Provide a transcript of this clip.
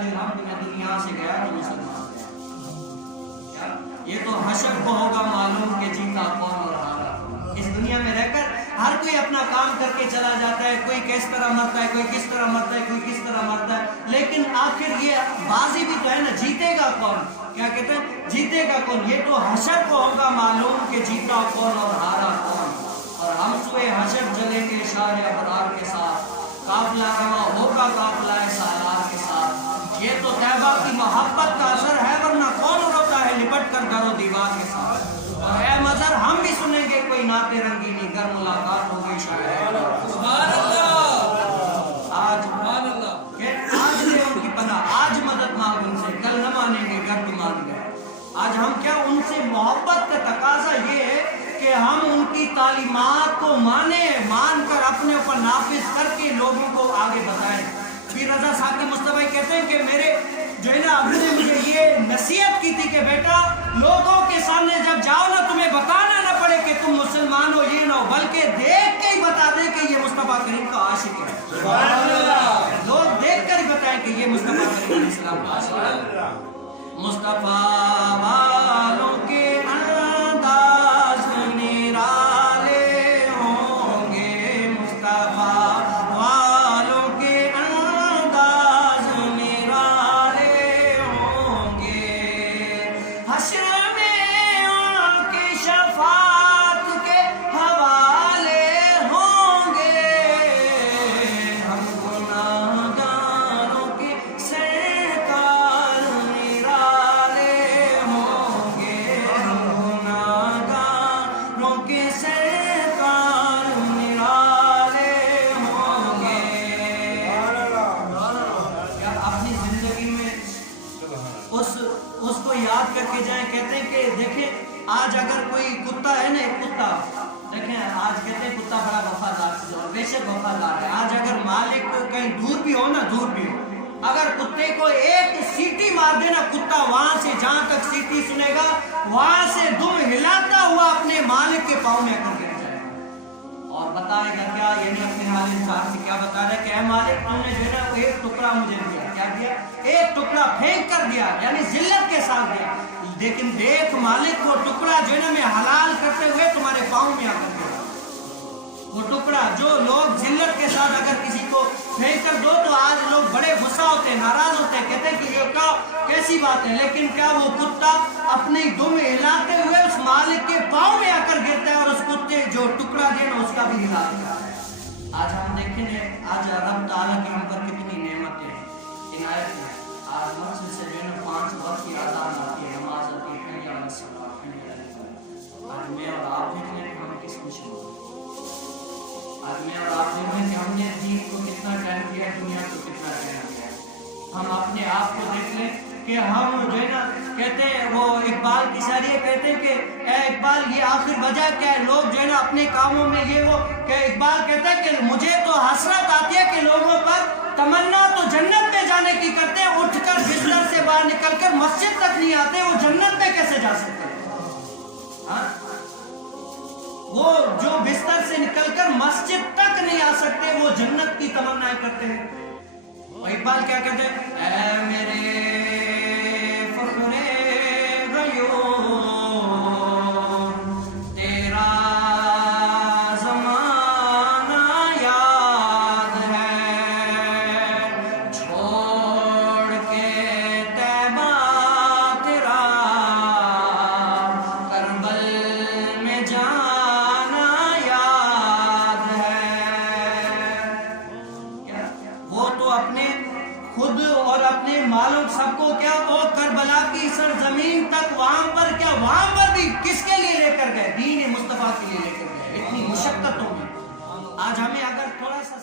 الحمد میں دنیا سے گیا تو مسلمان گیا. یہ تو حشر کو ہوگا معلوم کہ جیتا کون اور ہارا کون. اس دنیا میں رہ کر ہر کوئی اپنا کام کر کے چلا جاتا ہے, کوئی کس طرح مرتا ہے, کوئی کس طرح مرتا ہے, کوئی کس طرح مرتا ہے, لیکن آخر یہ بازی بھی تو ہے نا, جیتے گا کون؟ کیا کہتے ہیں, جیتے گا کون؟ یہ تو حشر کو ہوگا معلوم کہ جیتا کون اور ہارا کون. اور ہم سوئے حشر چلیں گے شار ابرار کے ساتھ, قافلہ رواں ہوگا قافلہ سالار کے ساتھ. یہ تو طیبہ کی محبت کا اثر ہے, ورنہ کون روتا ہے لپٹ کر در و دیوار کے ساتھ. اور اے مظہر ہم بھی سنیں گے کوئی نعت رنگینی گر ملاقات ہوگی شاید. سبحان اللہ, آج لے ان کی پناہ, آج مدد مانگ ان سے, کل نہ مانیں گے گر تو مان گئے. آج ہم کیا ان سے محبت کا تقاضا یہ ہے کہ ہم ان کی تعلیمات کو مان کر اپنے اوپر نافذ کر کے لوگوں کو آگے بتائیں. پیر رضا صاحب کے مصطفی کہتے ہیں کہ میرے جو ہے نا ابو نے مجھے یہ نصیحت کی تھی کہ بیٹا لوگوں کے سامنے جب جاؤ نا تمہیں بتانا نہ پڑے کہ تم مسلمان ہو, یہ نہ ہو, بلکہ دیکھ کے ہی بتا دیں کہ یہ مصطفیٰ کریم کا عاشق ہے. لوگ دیکھ کر ہی بتائیں کہ یہ مصطفیٰ کریم علیہ السلام کا عاشق ہے. مصطفیٰ والوں کے انداز نرالے ہوں گے, مصطفیٰ والوں کے انداز نرالے ہوں گے. حشر میں ان کی شفاعت کے حوالے ہوں گے. ہم گناہگاروں کے سرکار نرالے ہوں گے, ہم گناہگاروں کے سرکار نرالے ہوں گے. کیا اپنی زندگی میں اس کو یاد کر کے جائیں. کہتے ہیں کہ دیکھیں آج اگر کوئی کتا ہے نا, ایک کتا دیکھیں, آج کہتے ہیں کتا بڑا وفادار ہے, بے شک وفادار ہے. آج اگر مالک کہیں دور بھی ہو نا, دور بھی ہو, اگر کتے کو ایک سیٹی مار دے نا, کتا وہاں سے جہاں تک سیٹی سنے گا وہاں سے دم ہلاتا ہوا اپنے مالک کے پاؤں میں کر گر جائے گا اور بتائے گا کیا, یعنی اپنے حال انسان سے کیا بتا رہا ہے کہ اے مالک تم نے جو ہے نا ایک ٹکڑا مجھے دیا, کیا دیا, ایک ٹکڑا پھینک کر دیا, یعنی ذلت کے ساتھ دیا, لیکن دیکھ مالک وہ ٹکڑا جو ہے نا میں حلال کرتے ہوئے تمہارے پاؤں میں آ کر دیا. وہ ٹکڑا جو لوگ ذلت کے ساتھ اگر کسی کو پھینک کر دو تو آج لوگ بڑے غصہ ہوتے ہیں, ناراض ہوتے ہیں, کہتے ہیں کہ یہ کیسی بات ہے, لیکن کیا وہ کتا اپنی دم ہلاتے ہوئے اس مالک کے پاؤں میں آ کر گرتا ہے اور اس کتے جو ٹکڑا دیا نا اس کا بھی ہلا دیا ہے. آج ہم دیکھیں گے آج رب تعالیٰ کی ہم پر کتنی نعمتیں عنایت ہیں. آج مسجد سے جو ہے نا 5 وقت کی اذان آتی ہے, نماز آتی ہے, حی علی الصلاۃ, حی علی الفلاح. آج میں اور آپ دیکھ لیں کہ ہم کس خوشی میں, آج میں اور آپ دیکھ لیں کہ ہم نے دین کو کتنا ٹائم دیا ہے, دنیا کو کتنا ٹائم دیا ہے. ہم اپنے آپ کو دیکھ لیں کہ ہم جو ہے نا کہتے ہیں, وہ اقبال کی شاعری کہتے ہیں کہ اے اقبال یہ آخر وجہ کیا ہے, لوگ جو ہے نا اپنے کاموں میں یہ وہ, کہ اقبال کہتا ہے کہ مجھے تو حسرت آتی ہے کہ لوگوں پر تمنا تو جنت میں جانے کی کرتے ہیں, اٹھ کر بستر سے باہر نکل کر مسجد تک نہیں آتے, وہ جنت میں کیسے جا سکتے ہیں؟ وہ جو بستر سے نکل کر مسجد تک نہیں آ سکتے, وہ جنت کی تمنا کرتے ہیں. اقبال کیا کہتے ہیں, اے میرے فخر غیور تیرا زمانہ یاد ہے, چھوڑ کے طیبہ تیرا کربل میں جانا یاد ہے. وہ تو اپنے خود اور اپنے مالوں سب کو کیا, وہ کربلا کی سرزمین تک وہاں پر کیا, وہاں پر بھی کس کے لیے لے کر گئے, دین مصطفیٰ کے لیے لے کر گئے, اتنی مشقتوں میں. آج ہمیں اگر تھوڑا سا